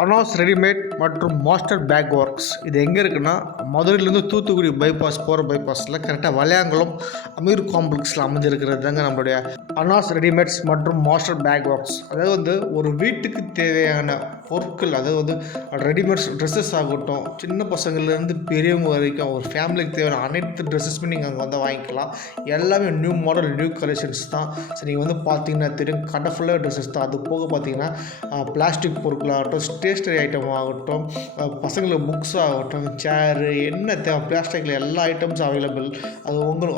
Anas readymade மற்றும் master pack works இது எங்கே இருக்குன்னா, மதுரையிலேருந்து தூத்துக்குடி பைபாஸ் போகிற பைபாஸில் கரெக்டாக வளையாங்குளம் அமீர் காம்ப்ளெக்ஸில் அமைஞ்சிருக்கிறது தாங்க நம்மளுடைய அனாஸ் ரெடிமேட்ஸ் மற்றும் மாஸ்டர் பேக் ஒர்க்ஸ். அதாவது வந்து ஒரு வீட்டுக்கு தேவையான பொருட்கள், அதாவது ரெடிமேட்ஸ் ட்ரெஸ்ஸஸ் ஆகட்டும், சின்ன பசங்கள்லேருந்து பெரியவங்க வரைக்கும் ஒரு ஃபேமிலிக்கு தேவையான அனைத்து ட்ரெஸ்ஸஸுமே நீங்கள் அங்கே வந்து வாங்கிக்கலாம். எல்லாமே நியூ மாடல் நியூ கலெக்ஷன்ஸ் தான். ஸோ நீங்கள் வந்து பார்த்தீங்கன்னா தெரியும், கடை ஃபுல்லாக ட்ரெஸ்ஸஸ் தான். அது போக பார்த்தீங்கன்னா பிளாஸ்டிக் பொருட்களாகட்டும், ஸ்டேஷ்னரி ஐட்டம் ஆகட்டும், பசங்களுக்கு புக்ஸ் ஆகட்டும், சேரு, என்ன தேவை பிளாஸ்டிக்கில் எல்லா ஐட்டம்ஸும் அவைலபிள்.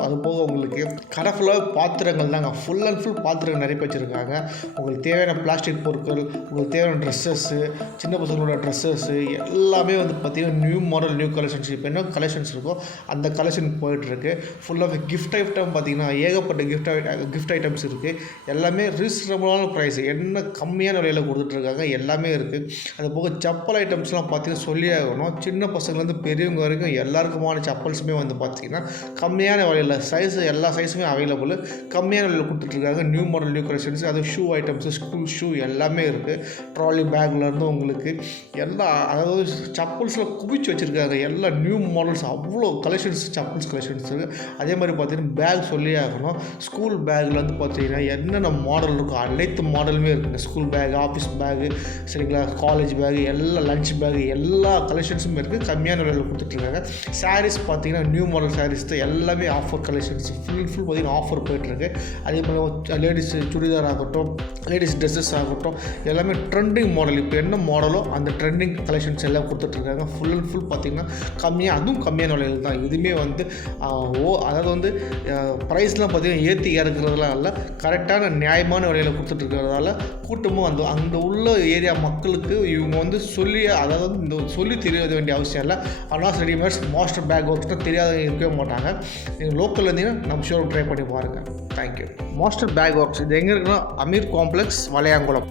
அது போக உங்களுக்கு கடை ஃபுல்லாக பாத்திரங்கள் தாங்க. ஃபுல் அண்ட் ஃபுல் பாத்திரங்கள் நிறைய வச்சுருக்காங்க. உங்களுக்கு தேவையான பிளாஸ்டிக் பொருட்கள், உங்களுக்கு தேவையான ட்ரெஸ்ஸஸ்ஸு, சின்ன பசங்களோட ட்ரெஸ்ஸஸ்ஸு எல்லாமே வந்து பார்த்திங்கன்னா நியூ மாடல் நியூ கலெக்ஷன்ஸ். இப்போ என்ன கலெக்ஷன்ஸ் இருக்கோ அந்த கலெக்ஷன் போயிட்டுருக்கு. ஃபுல்லாக கிஃப்ட் ஐட்டம் பார்த்திங்கன்னா ஏகப்பட்ட கிஃப்ட் ஐட்டம்ஸ் இருக்குது. எல்லாமே ரீசனபிளான ப்ரைஸ், என்ன கம்மியான விலையில் கொடுத்துட்ருக்காங்க, எல்லாமே இருக்குது. அது போக செப்பல் ஐட்டம்ஸ்லாம் பார்த்திங்கன்னா சொல்லி ஆகணும். சின்ன பசங்கள்லேருந்து பெரியவங்க வரைக்கும் எல்லாருக்குமான செப்பல்ஸுமே வந்து பார்த்திங்கன்னா கம்மியான விலையில் எல்லா சைஸுமே அவைலபிள், கம்மியான விலையில் கொடுத்துட்ருக்காங்க. நியூ மாடல் நியூ கலெக்ஷன்ஸ், அது ஷூ ஐட்டம்ஸு, ஸ்கூல் ஷூ எல்லாமே இருக்குது. ட்ராலி பேக்லேருந்து உங்களுக்கு எல்லா, அதாவது செப்பல்ஸில் குவிச்சு வச்சுருக்காங்க. எல்லா நியூ மாடல்ஸ், அவ்வளோ கலெக்ஷன்ஸ், செப்பல்ஸ் கலெக்ஷன்ஸ் இருக்குது. அதே மாதிரி பார்த்திங்கன்னா பேக் சொல்லி ஆகணும். ஸ்கூல் பேக்கில் வந்து பார்த்திங்கன்னா என்னென்ன மாடல் இருக்கோ அனைத்து மாடலுமே இருக்குங்க. ஸ்கூல் பேக், ஆஃபீஸ் பேகு, சரிங்களா, காலேஜ் பேகு, எல்லா லஞ்ச் பேகு, எல்லா கலெக்ஷன்ஸும் இருக்குது. கம்மியான விலையில் கொடுத்துட்ருக்காங்க. சாரீஸ் பார்த்திங்கன்னா நியூ மாடல் சாரீஸ் தான், எல்லாமே ஆஃபர் கலெக்ஷன்ஸ், ஃபுல் பார்த்திங்கன்னா ஆஃபர் போய்ட்டுருக்கு. அதே மாதிரி லேடிஸ் சுடிதார் ஆகட்டும், லேடிஸ் ட்ரெஸ்ஸஸ் ஆகட்டும், எல்லாமே ட்ரெண்டிங் மாடல். இப்போ என்ன மாடலோ அந்த ட்ரெண்டிங் கலெக்ஷன்ஸ் எல்லாம் கொடுத்துட்ருக்காங்க. ஃபுல் அண்ட் ஃபுல் பார்த்திங்கன்னா கம்மியாக, அதுவும் கம்மியான விலையில் தான். இதுவுமே வந்து அதாவது வந்து ப்ரைஸ்லாம் பார்த்திங்கன்னா ஏற்றி இறக்குறதுலாம் இல்லை, கரெக்டான நியாயமான விலையில் கொடுத்துட்ருக்கிறதால கூட்டமும் அந்த உள்ள ஏரியா மக்களுக்கு இவங்க வந்து அதாவது இந்த சொல்லி தெரிய வேண்டிய அவசியம் இல்லை. அனாஸ் ரெடிமேட்ஸ் மாஸ்டர் பேக் ஒர்க்ஸ்னால் தெரியாத இருக்கவே மாட்டாங்க. நீங்கள் லோக்கல் இருந்தீங்கன்னா நம்ம ஷோரூம் ட்ரை பண்ணி பாருங்கள். தேங்க்யூ. மாஸ்டர் பேக் ஒர்க்ஸ் இது எங்கே இருக்குன்னா, அமீர் காம்ப்ளெக்ஸ், வளையாங்குளம்.